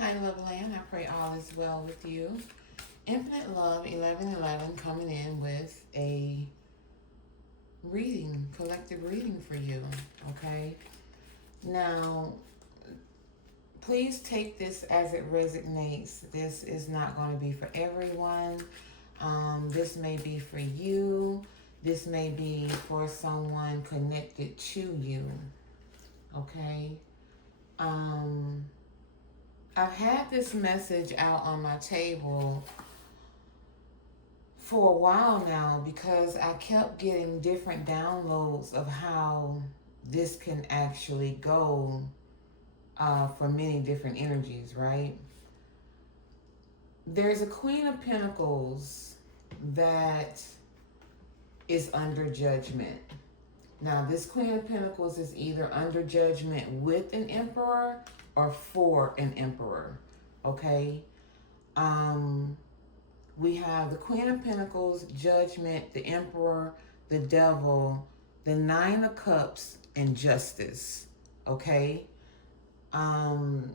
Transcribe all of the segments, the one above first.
Hi, Love Land. I pray all is well with you. Infinite Love 1111 coming in with a collective reading for you. Okay. Now, please take this as it resonates. This is not going to be for everyone. This may be for you. This may be for someone connected to you. Okay. Um, I've had this message out on my table for a while now because I kept getting different downloads of how this can actually go for many different energies, right? There's a Queen of Pentacles that is under judgment. Now, this Queen of Pentacles is either under judgment with an emperor or for an emperor, okay? We have the Queen of Pentacles, Judgment, the Emperor, the Devil, the Nine of Cups, and Justice, okay? The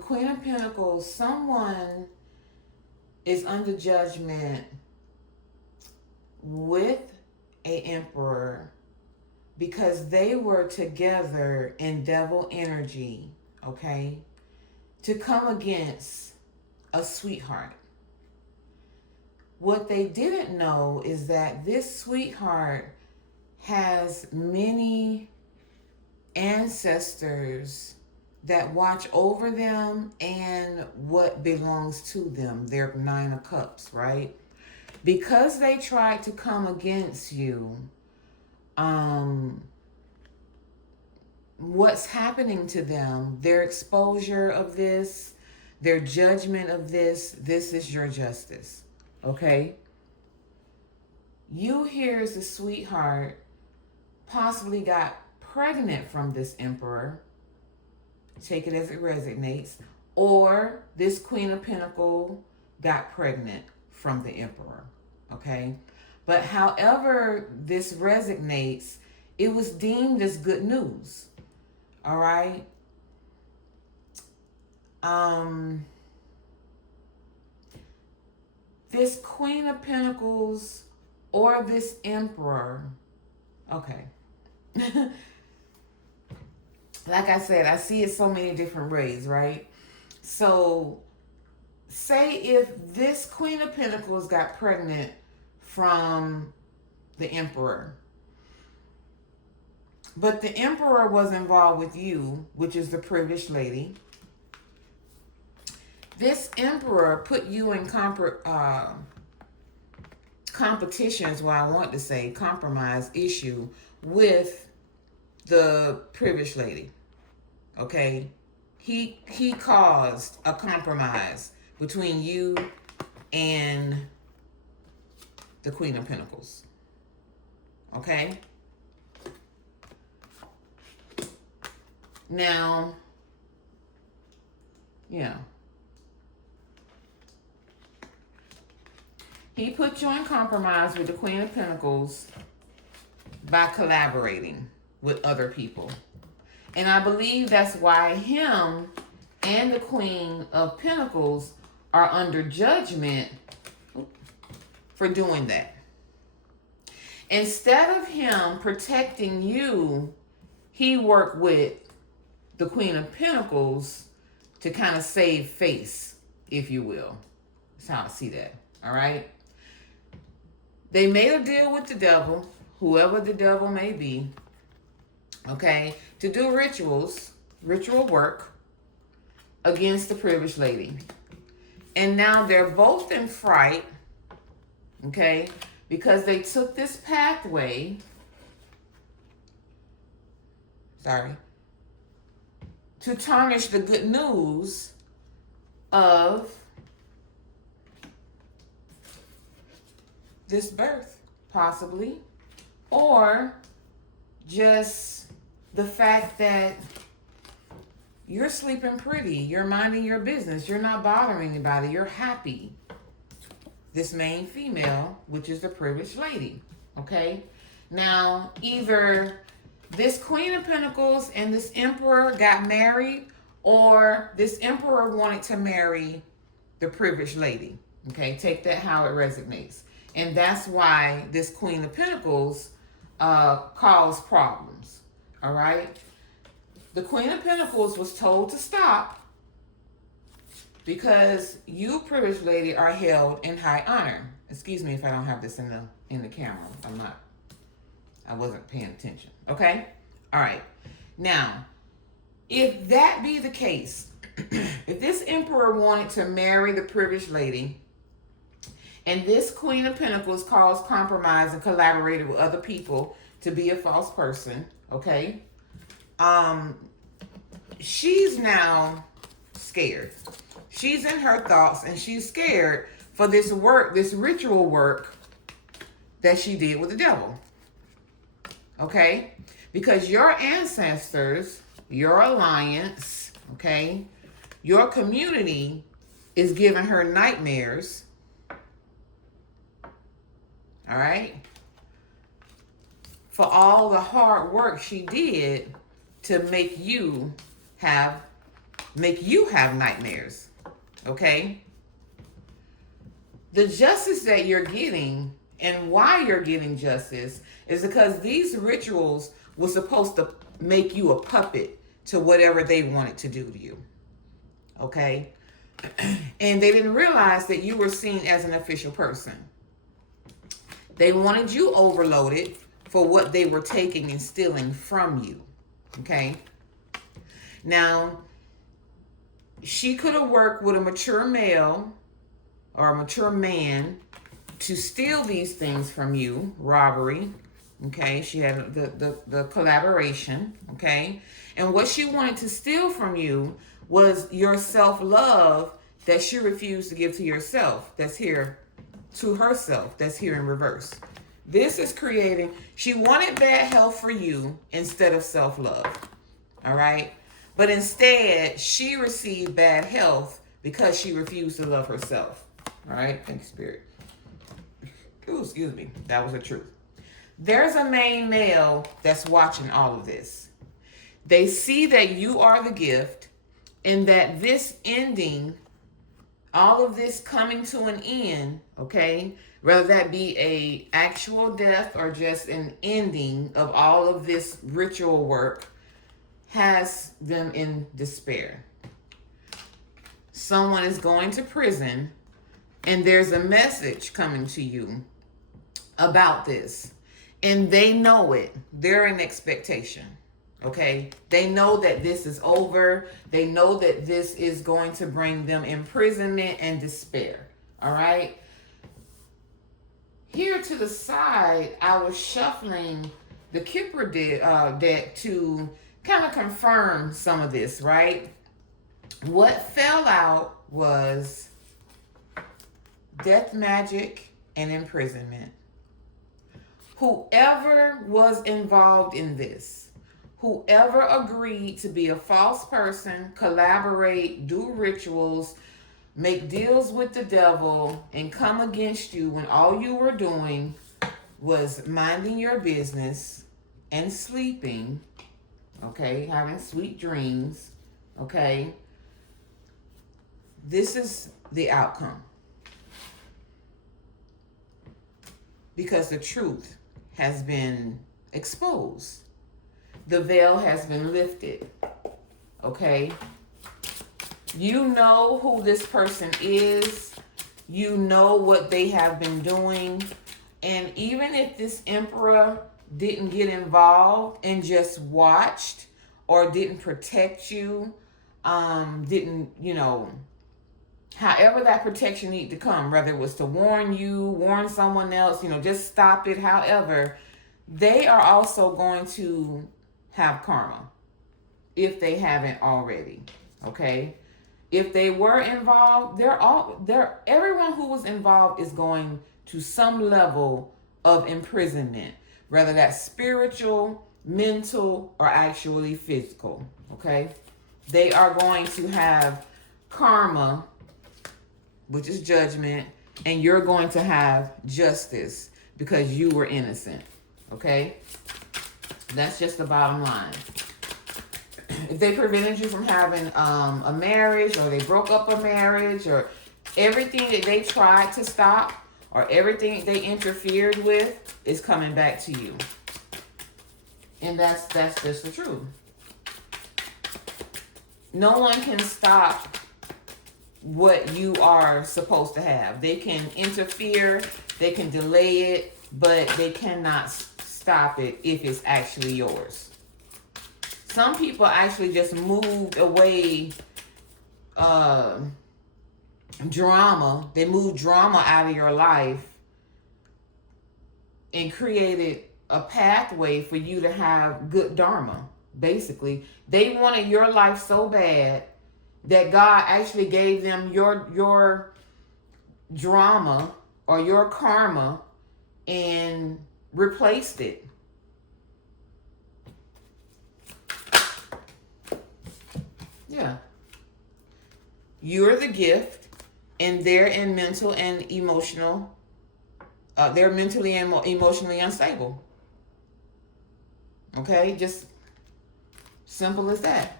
Queen of Pentacles, someone is under judgment with a emperor because they were together in devil energy, okay, to come against a sweetheart. What they didn't know is that this sweetheart has many ancestors that watch over them and what belongs to them, their Nine of Cups, right? Because they tried to come against you, what's happening to them, their exposure of this, their judgment of this is your justice, okay? You here as a sweetheart possibly got pregnant from this emperor, take it as it resonates, or this Queen of Pentacles got pregnant from the emperor, okay? But however this resonates, it was deemed as good news, all right? This Queen of Pentacles or this emperor, okay. Like I said, I see it so many different ways, right? So, say if this Queen of Pentacles got pregnant from the emperor, but the emperor was involved with you, which is the privileged lady. This emperor put you in competition is what I want to say, compromise issue with the privileged lady, okay? He caused a compromise between you and the Queen of Pentacles, okay? Now, yeah. He put you in compromise with the Queen of Pentacles by collaborating with other people. And I believe that's why him and the Queen of Pentacles are under judgment for doing that. Instead of him protecting you, he worked with the Queen of Pentacles to kind of save face, if you will. That's how I see that, all right? They made a deal with the devil, whoever the devil may be, okay, to do ritual work against the privileged lady. And now they're both in fright, okay, because they took this pathway, to tarnish the good news of this birth, possibly, or just the fact that you're sleeping pretty, you're minding your business, you're not bothering anybody, you're happy. This main female, which is the privileged lady, okay? Now, either this Queen of Pentacles and this Emperor got married, or this emperor wanted to marry the privileged lady. Okay, take that how it resonates. And that's why this Queen of Pentacles caused problems. All right? The Queen of Pentacles was told to stop because you, privileged lady, are held in high honor. Excuse me if I don't have this in the camera. I wasn't paying attention. Okay? All right. Now, if that be the case, if this emperor wanted to marry the privileged lady, and this Queen of Pentacles caused compromise and collaborated with other people to be a false person, okay? She's now scared. She's in her thoughts and she's scared for this work, this ritual work that she did with the devil. Okay? Because your ancestors, your alliance, okay, your community is giving her nightmares. All right? For all the hard work she did to make you have nightmares. Okay? The justice that you're getting and why you're getting justice is because these rituals were supposed to make you a puppet to whatever they wanted to do to you. Okay? And they didn't realize that you were seen as an official person. They wanted you overloaded for what they were taking and stealing from you. Okay? Now, she could have worked with a mature male or a mature man to steal these things from you, robbery. Okay? She had the collaboration. Okay? And what she wanted to steal from you was your self-love that she refused to give to yourself. That's here to herself. That's here in reverse. This is creating, she wanted bad health for you instead of self-love. All right? But instead, she received bad health because she refused to love herself. All right? Thank you, Spirit. Ooh, excuse me. That was the truth. There's a main male that's watching all of this. They see that you are the gift and that this ending, all of this coming to an end, okay, whether that be a actual death or just an ending of all of this ritual work, has them in despair. Someone is going to prison and there's a message coming to you about this. And they know it. They're in expectation. Okay? They know that this is over. They know that this is going to bring them imprisonment and despair. All right? Here to the side, I was shuffling the Kipper deck to kind of confirm some of this, right? What fell out was death, magic, and imprisonment. Whoever was involved in this, whoever agreed to be a false person, collaborate, do rituals, make deals with the devil, and come against you when all you were doing was minding your business and sleeping, okay, having sweet dreams, okay, this is the outcome. Because the truth has been exposed. The veil has been lifted, okay? You know who this person is. You know what they have been doing. And even if this emperor didn't get involved and just watched or didn't protect you, didn't, however that protection needed to come, whether it was to warn you, warn someone else, just stop it, however, they are also going to have karma if they haven't already, okay? If they were involved, everyone who was involved is going to some level of imprisonment, whether that's spiritual, mental, or actually physical, okay? They are going to have karma, which is judgment, and you're going to have justice because you were innocent, okay? That's just the bottom line. if they prevented you from having a marriage, or they broke up a marriage, or everything that they tried to stop, or everything they interfered with is coming back to you. And that's just the truth. No one can stop what you are supposed to have. They can interfere, they can delay it, but they cannot stop it if it's actually yours. Some people actually just moved away drama. They moved drama out of your life and created a pathway for you to have good dharma. Basically, they wanted your life so bad that God actually gave them your drama or your karma and replaced it. Yeah. You're the gift, and they're in mental and emotional. They're mentally and emotionally unstable. Okay, just simple as that.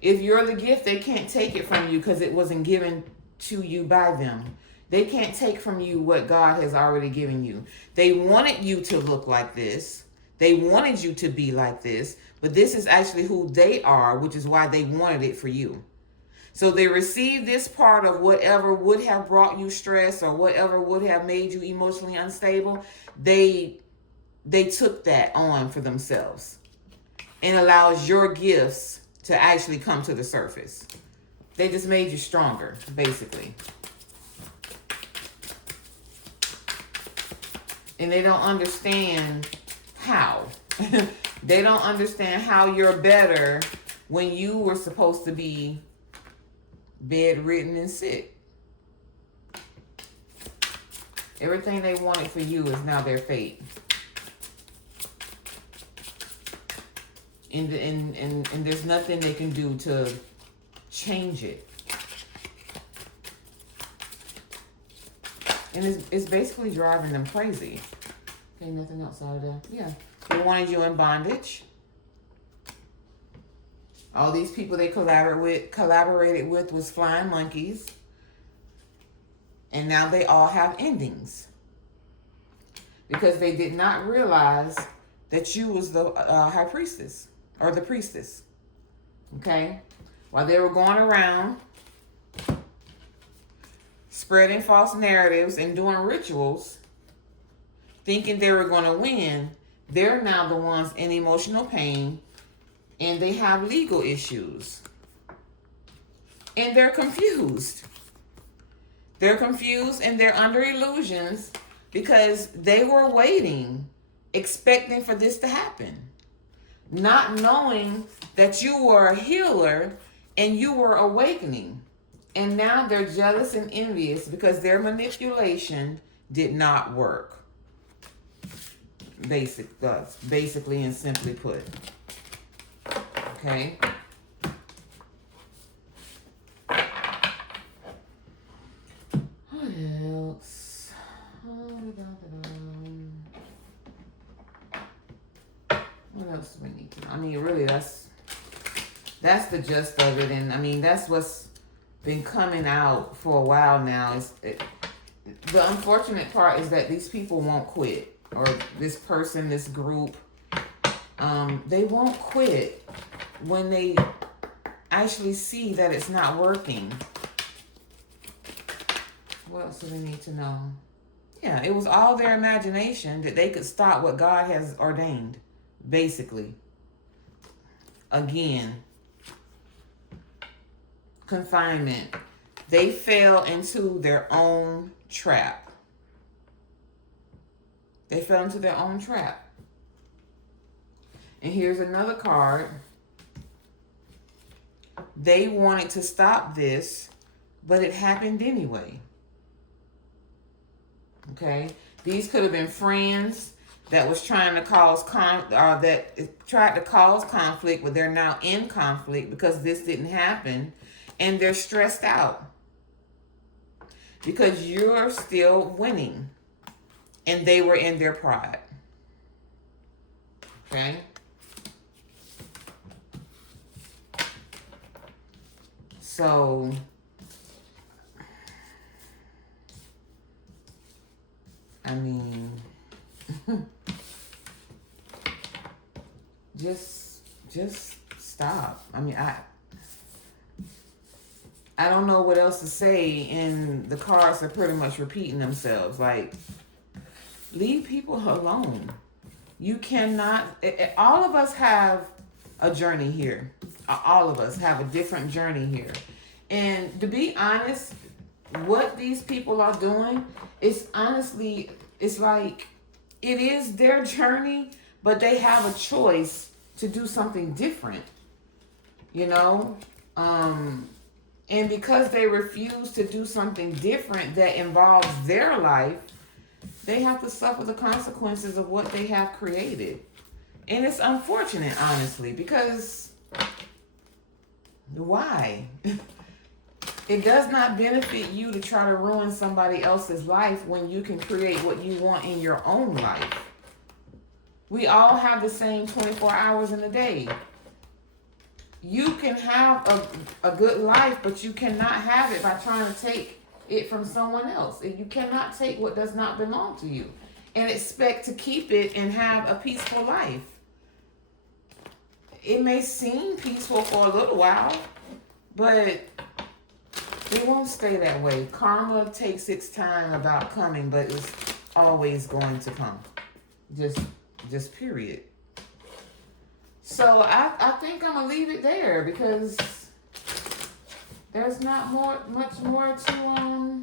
If you're the gift, they can't take it from you because it wasn't given to you by them. They can't take from you what God has already given you. They wanted you to look like this. They wanted you to be like this, but this is actually who they are, which is why they wanted it for you. So they received this part of whatever would have brought you stress or whatever would have made you emotionally unstable. They took that on for themselves, and allows your gifts to actually come to the surface. They just made you stronger, basically. And they don't understand how. They don't understand how you're better when you were supposed to be bedridden and sick. Everything they wanted for you is now their fate. And there's nothing they can do to change it. And it's basically driving them crazy. Okay, nothing else out of there. Yeah. They wanted you in bondage. All these people they collaborated with was flying monkeys. And now they all have endings. Because they did not realize that you was the high priestess. Or the priestess. Okay? While they were going around spreading false narratives and doing rituals, thinking they were going to win, they're now the ones in emotional pain, and they have legal issues. And they're confused. They're confused and they're under illusions because they were waiting, expecting for this to happen. Not knowing that you were a healer and you were awakening. And now they're jealous and envious because their manipulation did not work. Basically and simply put. Okay? What else? What else do we need to know? I mean, really, that's the gist of it. And I mean, that's what's been coming out for a while now. The unfortunate part is that these people won't quit. Or this person, this group, they won't quit when they actually see that it's not working. What else do they need to know? Yeah, it was all their imagination that they could stop what God has ordained, basically. Again, confinement. They fell into their own trap. They fell into their own trap. And here's another card. They wanted to stop this, but it happened anyway. Okay? These could have been friends that was trying to cause tried to cause conflict, but they're now in conflict because this didn't happen, and they're stressed out because you're still winning. And they were in their pride. Okay? So I mean, just stop. I mean, I don't know what else to say, and the cards are pretty much repeating themselves. Like, leave people alone. You cannot, all of us have a journey here. All of us have a different journey here. And to be honest, what these people are doing is honestly, it's like, it is their journey, but they have a choice to do something different, you know? And because they refuse to do something different that involves their life, they have to suffer the consequences of what they have created. And it's unfortunate, honestly, because why? It does not benefit you to try to ruin somebody else's life when you can create what you want in your own life. We all have the same 24 hours in a day. You can have a good life, but you cannot have it by trying to take it from someone else. And you cannot take what does not belong to you and expect to keep it and have a peaceful life. It may seem peaceful for a little while, but it won't stay that way. Karma takes its time about coming, but it's always going to come. Just period. So I think I'm gonna leave it there because there's not much more to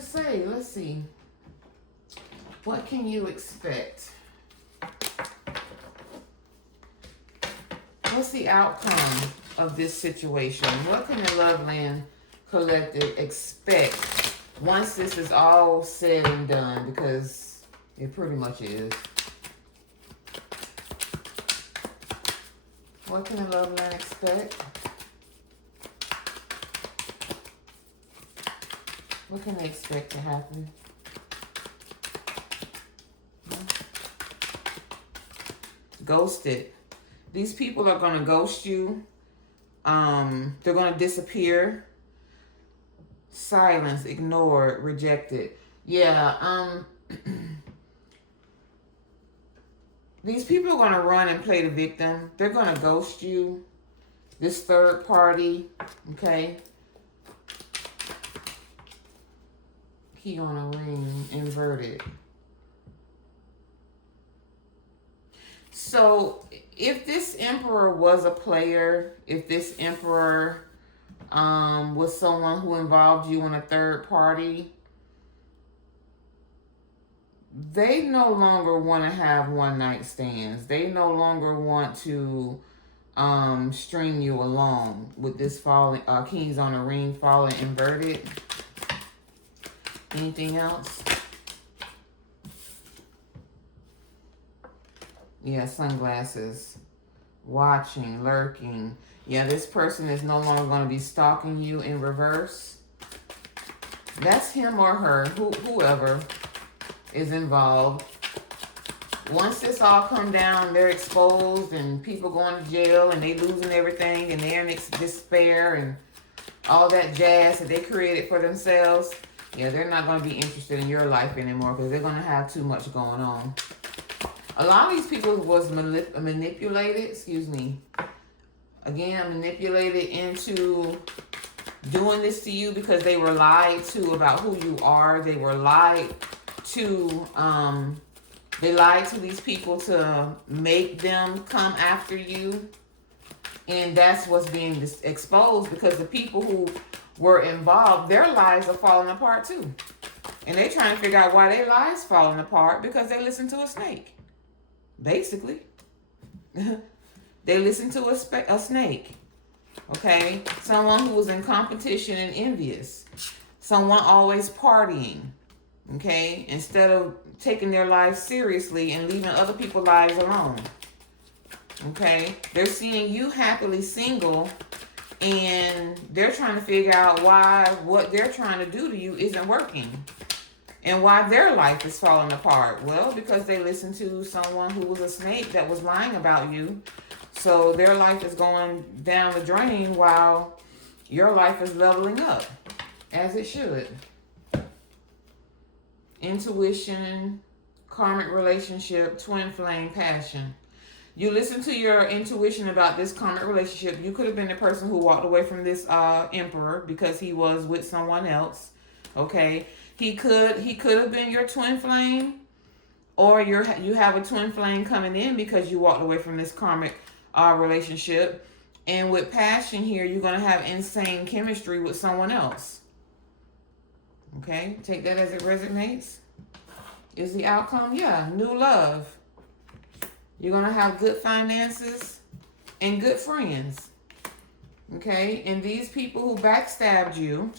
say. Let's see. What can you expect? What's the outcome of this situation? What can the Loveland Collective expect once this is all said and done? Because it pretty much is. What can the Loveland expect? What can they expect to happen? Ghosted. These people are going to ghost you. They're going to disappear. Silence, ignored, rejected. Yeah, these people are going to run and play the victim. They're going to ghost you. This third party, okay? Key on a ring, inverted. So, if this emperor was a player, if this emperor was someone who involved you in a third party, they no longer want to have one night stands. They no longer want to string you along with this falling keys on a ring falling inverted. Anything else? Yeah, sunglasses. Watching, lurking. Yeah, this person is no longer going to be stalking you in reverse. That's him or her, whoever is involved. Once this all come down, they're exposed and people going to jail and they losing everything and they're in despair and all that jazz that they created for themselves. Yeah, they're not going to be interested in your life anymore because they're going to have too much going on. A lot of these people was manipulated, manipulated into doing this to you because they were lied to about who you are. They were lied to, they lied to these people to make them come after you. And that's what's being exposed because the people who were involved, their lives are falling apart too. And they're trying to figure out why their lives falling apart because they listened to a snake. Basically. They listened to a snake. Okay? Someone who was in competition and envious. Someone always partying. Okay? Instead of taking their lives seriously and leaving other people's lives alone. Okay? They're seeing you happily single and they're trying to figure out why what they're trying to do to you isn't working. And why their life is falling apart. Well, because they listened to someone who was a snake that was lying about you. So their life is going down the drain while your life is leveling up, as it should. Intuition, karmic relationship, twin flame, passion. You listen to your intuition about this karmic relationship. You could have been the person who walked away from this emperor because he was with someone else. Okay, he could have been your twin flame, or you have a twin flame coming in because you walked away from this karmic relationship. And with passion here, you're gonna have insane chemistry with someone else. Okay, take that as it resonates. Is the outcome? Yeah, new love. You're going to have good finances and good friends. Okay? And these people who backstabbed you,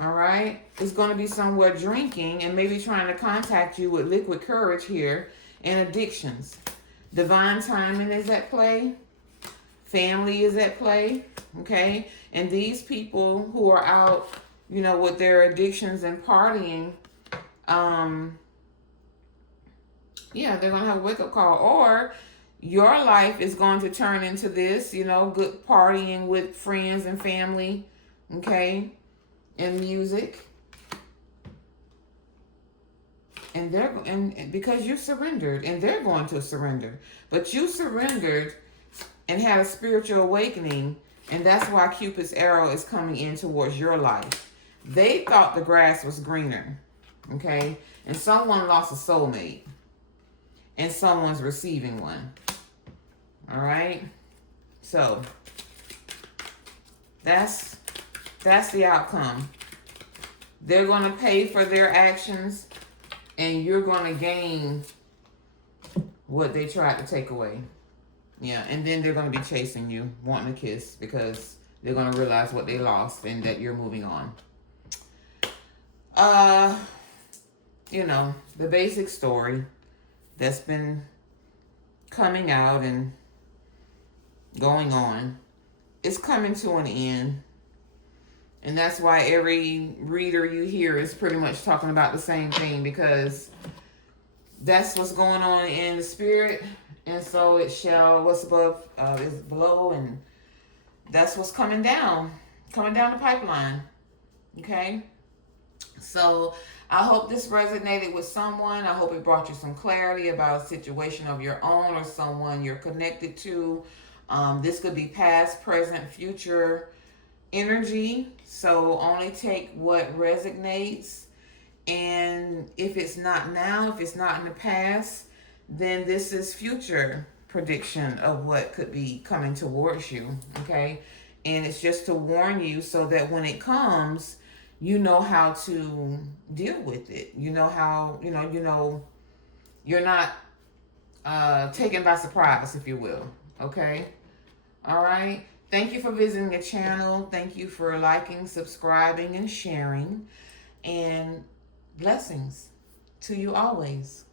all right, is going to be somewhere drinking and maybe trying to contact you with liquid courage here and addictions. Divine timing is at play. Family is at play. Okay? And these people who are out, you know, with their addictions and partying, yeah, they're going to have a wake-up call. Or your life is going to turn into this, you know, good partying with friends and family, okay, and music. And because you surrendered, and they're going to surrender. But you surrendered and had a spiritual awakening, and that's why Cupid's arrow is coming in towards your life. They thought the grass was greener, okay? And someone lost a soulmate. And someone's receiving one. All right? So, that's the outcome. They're going to pay for their actions, and you're going to gain what they tried to take away. Yeah, and then they're going to be chasing you, wanting a kiss, because they're going to realize what they lost and that you're moving on. You know, the basic story that's been coming out and going on is coming to an end. And that's why every reader you hear is pretty much talking about the same thing, because that's what's going on in the spirit. And so it shall, what's above is below, and that's what's coming down the pipeline. Okay? So I hope this resonated with someone. I hope it brought you some clarity about a situation of your own or someone you're connected to. This could be past, present, future energy. So only take what resonates. And if it's not now, if it's not in the past, then this is future prediction of what could be coming towards you. Okay? And it's just to warn you so that when it comes, you know how to deal with it. You know how, you know, you're not taken by surprise, if you will. Okay? All right? Thank you for visiting the channel. Thank you for liking, subscribing, and sharing. And blessings to you always.